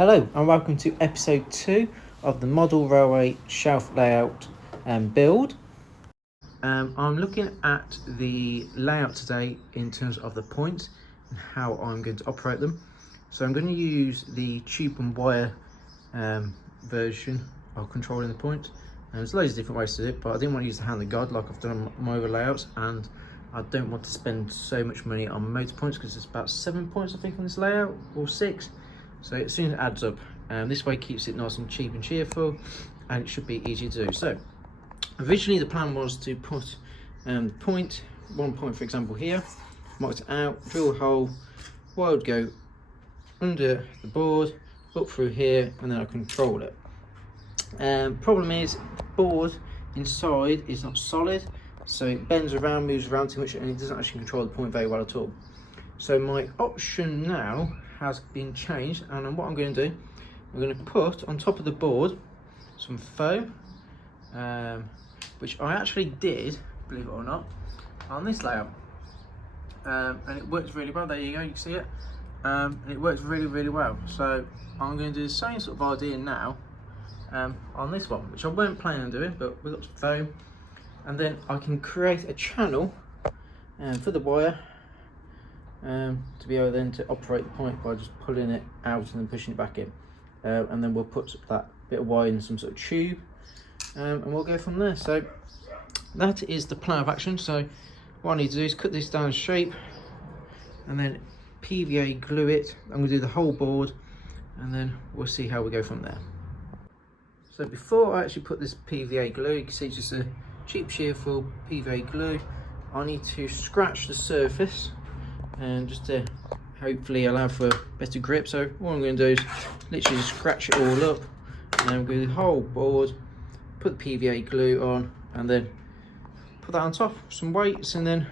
Hello and welcome to episode 2 of the model railway shelf layout and build. I'm looking at the layout today in terms of the points and how I'm going to operate them. So I'm going to use the tube and wire version of controlling the point. There's loads of different ways to do it, but I didn't want to use the hand of God like I've done on my other layouts, and I don't want to spend so much money on motor points because there's about 7 points I think on this layout, or 6. So it soon adds up, and this way keeps it nice and cheap and cheerful, and it should be easy to do. So originally the plan was to put one point for example here, mark it out, drill a hole, wire would go under the board, up through here, and then I control it. Problem is the board inside is not solid, so it bends around, moves around too much, and it doesn't actually control the point very well at all. So my option now has been changed, and what I'm going to do, I'm going to put on top of the board some foam, which I actually did, believe it or not, on this layout, and it works really well. There you go, you can see it, and it works really well. So I'm going to do the same sort of idea now on this one, which I weren't planning on doing, but we've got some foam, and then I can create a channel for the wire to be able then to operate the point by just pulling it out and then pushing it back in, and then we'll put that bit of wire in some sort of tube, and we'll go from there. So that is the plan of action. So what I need to do is cut this down shape and then PVA glue it. I'm going to do the whole board, and then we'll see how we go from there. So before I actually put this PVA glue, you can see it's just a cheap cheerful PVA glue. I need to scratch the surface and just to hopefully allow for better grip. So what I'm going to do is literally just scratch it all up, and then I'm going to do the whole board, put the PVA glue on, and then put that on top, some weights, and then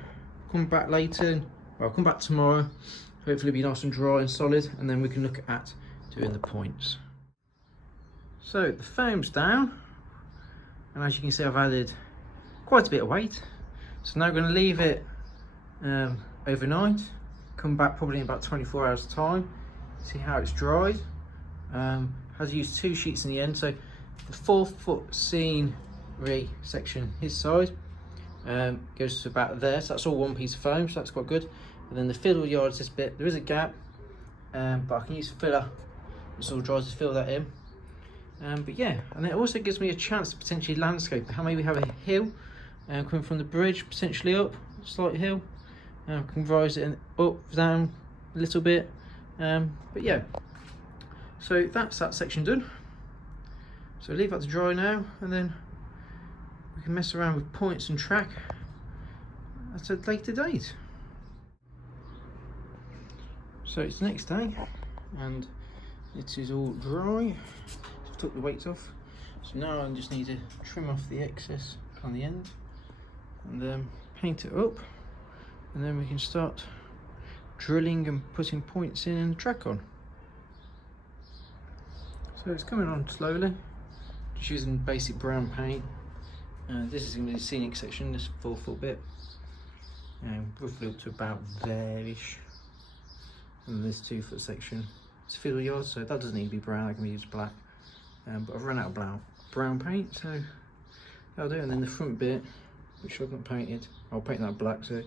come back later, well, I'll come back tomorrow, hopefully be nice and dry and solid, and then we can look at doing the points. So the foam's down, and as you can see I've added quite a bit of weight. So now I'm going to leave it overnight, come back probably in about 24 hours time, see how it's dried. Has used 2 sheets in the end, so the 4-foot scenery section his side goes to about there, so that's all one piece of foam, so that's quite good. And then the fiddle yards, this bit, there is a gap, but I can use filler and sort of dries to fill that in. But yeah, and it also gives me a chance to potentially landscape. How maybe have a hill coming from the bridge, potentially up, slight hill. I can rise it up, down a little bit, but yeah. So that's that section done. So leave that to dry now, and then we can mess around with points and track at a later date. So it's the next day, and it is all dry. I've took the weights off, so now I just need to trim off the excess on the end, and then paint it up. And then we can start drilling and putting points in and the track on. So it's coming on slowly, just using basic brown paint. This is going to be the scenic section, this 4-foot bit, roughly up to about there-ish. And this 2-foot section, it's a fiddle yard, so that doesn't need to be brown, I can use black. But I've run out of brown paint, so that'll do. And then the front bit, which I've not painted, I'll paint that black, so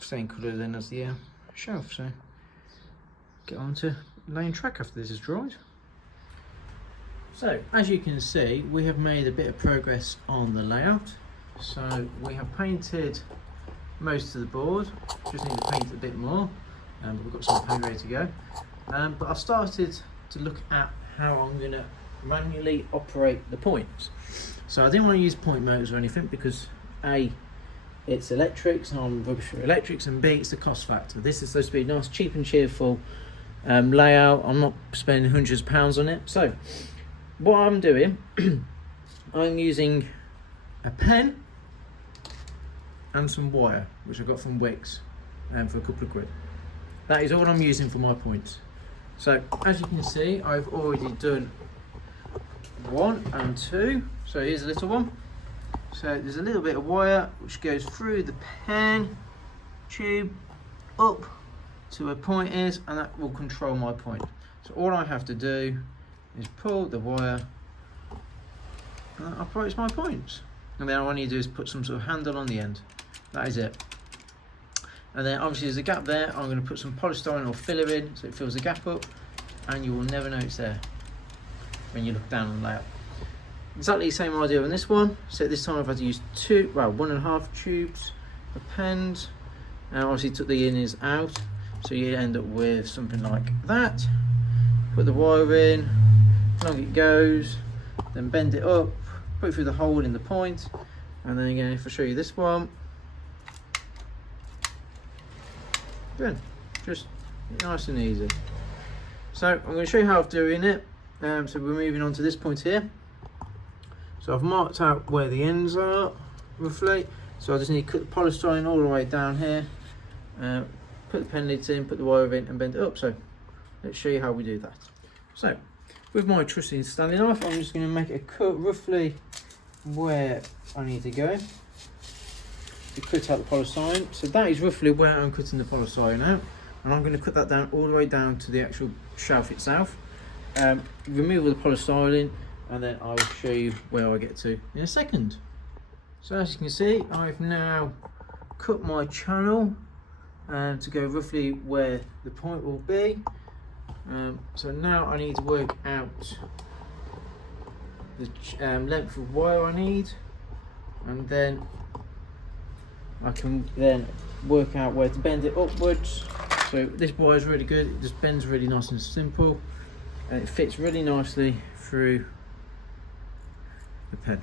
same colour then as the shelf. So get on to laying track after this is dried. So as you can see, we have made a bit of progress on the layout. So we have painted most of the board, just need to paint it a bit more, but we've got some paint ready to go. But I've started to look at how I'm going to manually operate the points. So I didn't want to use point motors or anything because A, it's electrics and I'm rubbish for electrics, and B, it's the cost factor. This is supposed to be a nice, cheap and cheerful layout. I'm not spending hundreds of pounds on it. So what I'm doing, I'm using a pen and some wire, which I got from Wix for a couple of quid. That is all I'm using for my points. So as you can see, I've already done 1 and 2. So here's a little one. So there's a little bit of wire which goes through the pen tube up to where point is, and that will control my point. So all I have to do is pull the wire, and that operates my points. And then all I need to do is put some sort of handle on the end. That is it. And then obviously there's a gap there. I'm going to put some polystyrene or filler in so it fills the gap up, and you will never know it's there when you look down on the layout. Exactly the same idea on this one. So this time I've had to use 1.5 tubes of pens, and obviously took the inners out, so you end up with something like that. Put the wire in, along it goes, then bend it up, put it through the hole in the point, and then again, if I show you this one, good, just nice and easy. So I'm going to show you how I'm doing it. So we're moving on to this point here. So I've marked out where the ends are roughly. So I just need to cut the polystyrene all the way down here, put the pen lids in, put the wire in, and bend it up. So let's show you how we do that. So with my trusty Stanley knife, I'm just going to make a cut roughly where I need to go to cut out the polystyrene. So that is roughly where I'm cutting the polystyrene out, and I'm going to cut that down all the way down to the actual shelf itself. Remove all the polystyrene, and then I will show you where I get to in a second. So as you can see, I've now cut my channel to go roughly where the point will be. So now I need to work out the length of wire I need, and then I can then work out where to bend it upwards. So this wire is really good, it just bends really nice and simple, and it fits really nicely through the pen.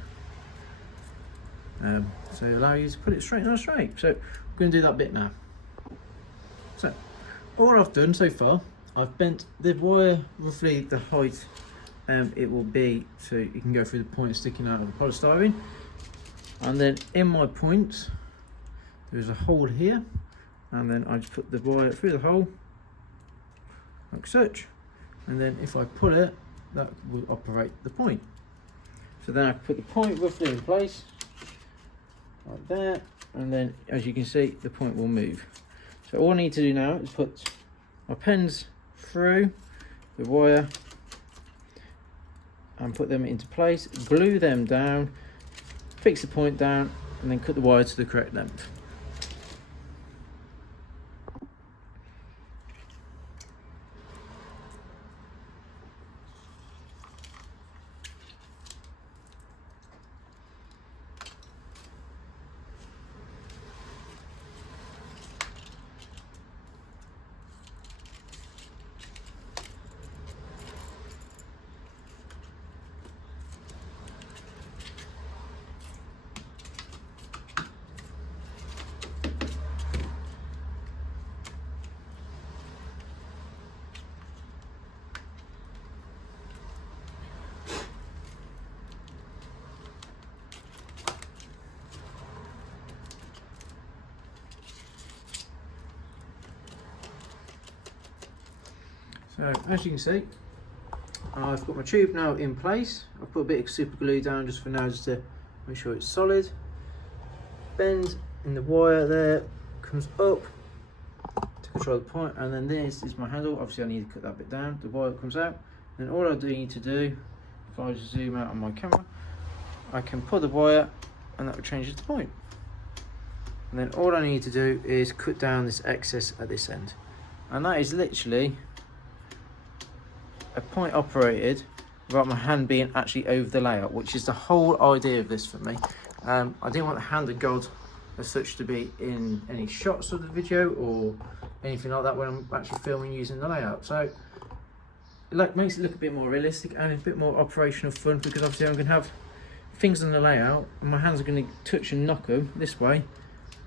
So allow you to put it straight on straight. So I'm going to do that bit now. So all I've done so far, I've bent the wire roughly the height it will be, so you can go through the point sticking out of the polystyrene. And then in my point there's a hole here, and then I just put the wire through the hole like such, and then if I pull it, that will operate the point. So then I put the point roughly in place like that, and then as you can see the point will move. So all I need to do now is put my pens through the wire and put them into place, glue them down, fix the point down, and then cut the wire to the correct length. So as you can see, I've got my tube now in place. I've put a bit of super glue down just for now, just to make sure it's solid. Bend in the wire there, comes up to control the point, and then this is my handle. Obviously I need to cut that bit down, the wire comes out. Then all I do need to do, if I just zoom out on my camera, I can pull the wire and that will change it to point. And then all I need to do is cut down this excess at this end. And that is literally a point operated without my hand being actually over the layout, which is the whole idea of this for me. I didn't want the hand of God as such to be in any shots of the video or anything like that when I'm actually filming using the layout. So it makes it look a bit more realistic and a bit more operational fun, because obviously I'm going to have things on the layout and my hands are going to touch and knock them this way.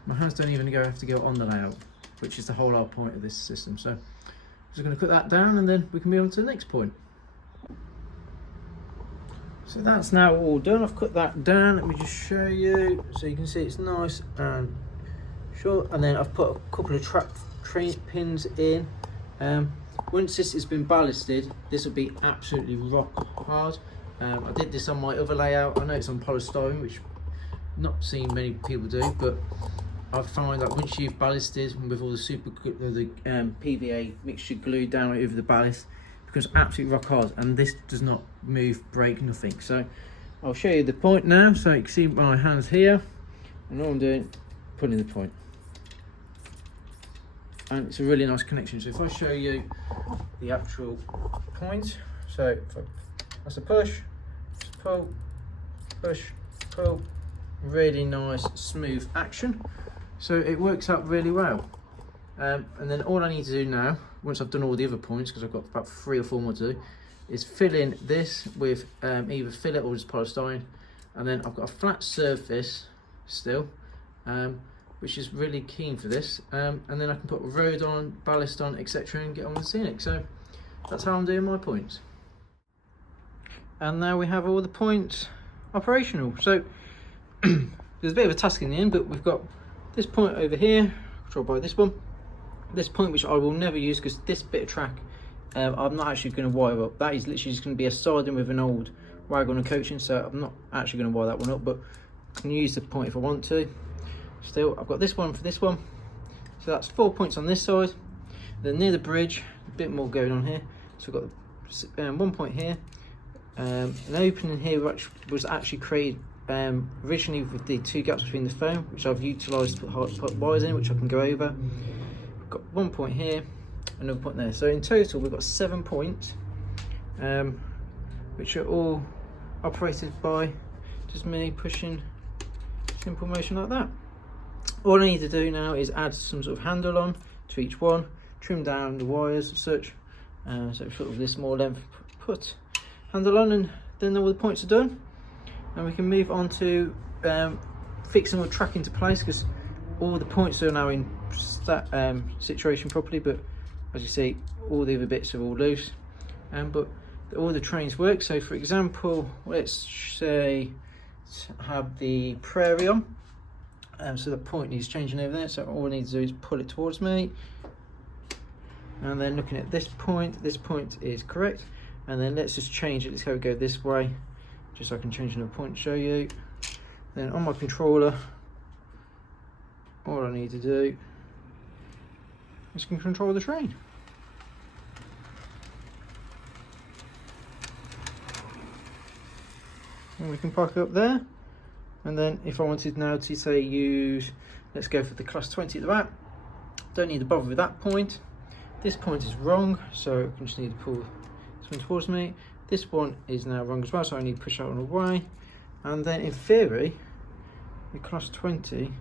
My hands don't even have to go on the layout, which is the whole point of this system. So just going to cut that down, and then we can move on to the next point. So that's now all done. I've cut that down. Let me just show you so you can see it's nice and short. And then I've put a couple of trap pins in. Once this has been ballasted, this will be absolutely rock hard. I did this on my other layout. I know it's on polystyrene, which not seen many people do, but I find that once you've ballasted with all the PVA mixture glued down over the ballast, becomes absolutely rock hard, and this does not move, break, nothing. So I'll show you the point now. So you can see my hands here, and all I'm doing, putting the point. And it's a really nice connection. So if I show you the actual point, so that's a push, pull, push, pull, really nice smooth action. So it works out really well. And then all I need to do now, once I've done all the other points, because I've got about 3 or 4 more to do, is fill in this with either fillet or just polystyrene. And then I've got a flat surface still, which is really keen for this, and then I can put road on, ballast on, etc., and get on with scenic. So that's how I'm doing my points. And now we have all the points operational. So there's a bit of a task in the end, but we've got this point over here, controlled by this one. This point, which I will never use, because this bit of track I'm not actually going to wire up. That is literally just going to be a siding with an old wagon and coaching, so I'm not actually going to wire that one up, but I can use the point if I want to. Still, I've got this one for this one, so that's 4 points on this side. Then near the bridge, a bit more going on here. So we've got 1 point here, an opening here which was actually created originally with the 2 gaps between the foam, which I've utilised to put wires in, which I can go over. We've got 1 point here, another point there. So in total, we've got 7 points, which are all operated by just me pushing simple motion like that. All I need to do now is add some sort of handle on to each one, trim down the wires as such, so sort of this more length, put handle on, and then all the points are done. And we can move on to fixing all the track into place, because all the points are now in situation properly, but as you see, all the other bits are all loose, but all the trains work. So for example, let's say have the Prairie on, so the point needs changing over there, so all I need to do is pull it towards me, and then looking at this point is correct, and then let's just change it. Let's go this way, just so I can change another point to show you. Then on my controller, all I need to do is control the train. And we can park up there. And then if I wanted now to say use, let's go for the class 20 at the back, don't need to bother with that point. This point is wrong, so I just need to pull this one towards me. This one is now wrong as well, so I need to push out on the way. And then in theory, the class 20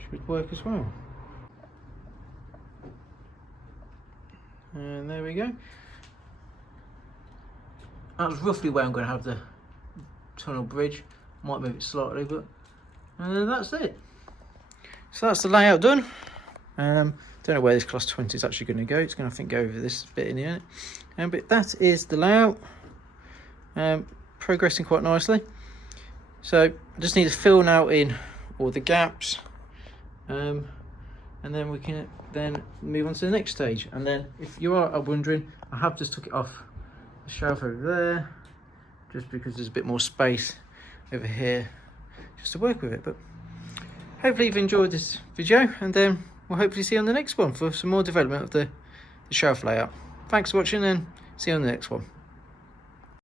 should work as well. And there we go. That's roughly where I'm going to have the tunnel bridge. Might move it slightly, but and then that's it. So that's the layout done. Don't know where this class 20 is actually going to go. It's going to, I think, go over this bit in here. But that is the layout. Progressing quite nicely. So I just need to fill now in all the gaps, and then we can then move on to the next stage. And then, if you are wondering, I have just took it off the shelf over there, just because there's a bit more space over here just to work with it. But hopefully you've enjoyed this video, and we'll hopefully see you on the next one for some more development of the shelf layout. Thanks for watching, and see you on the next one.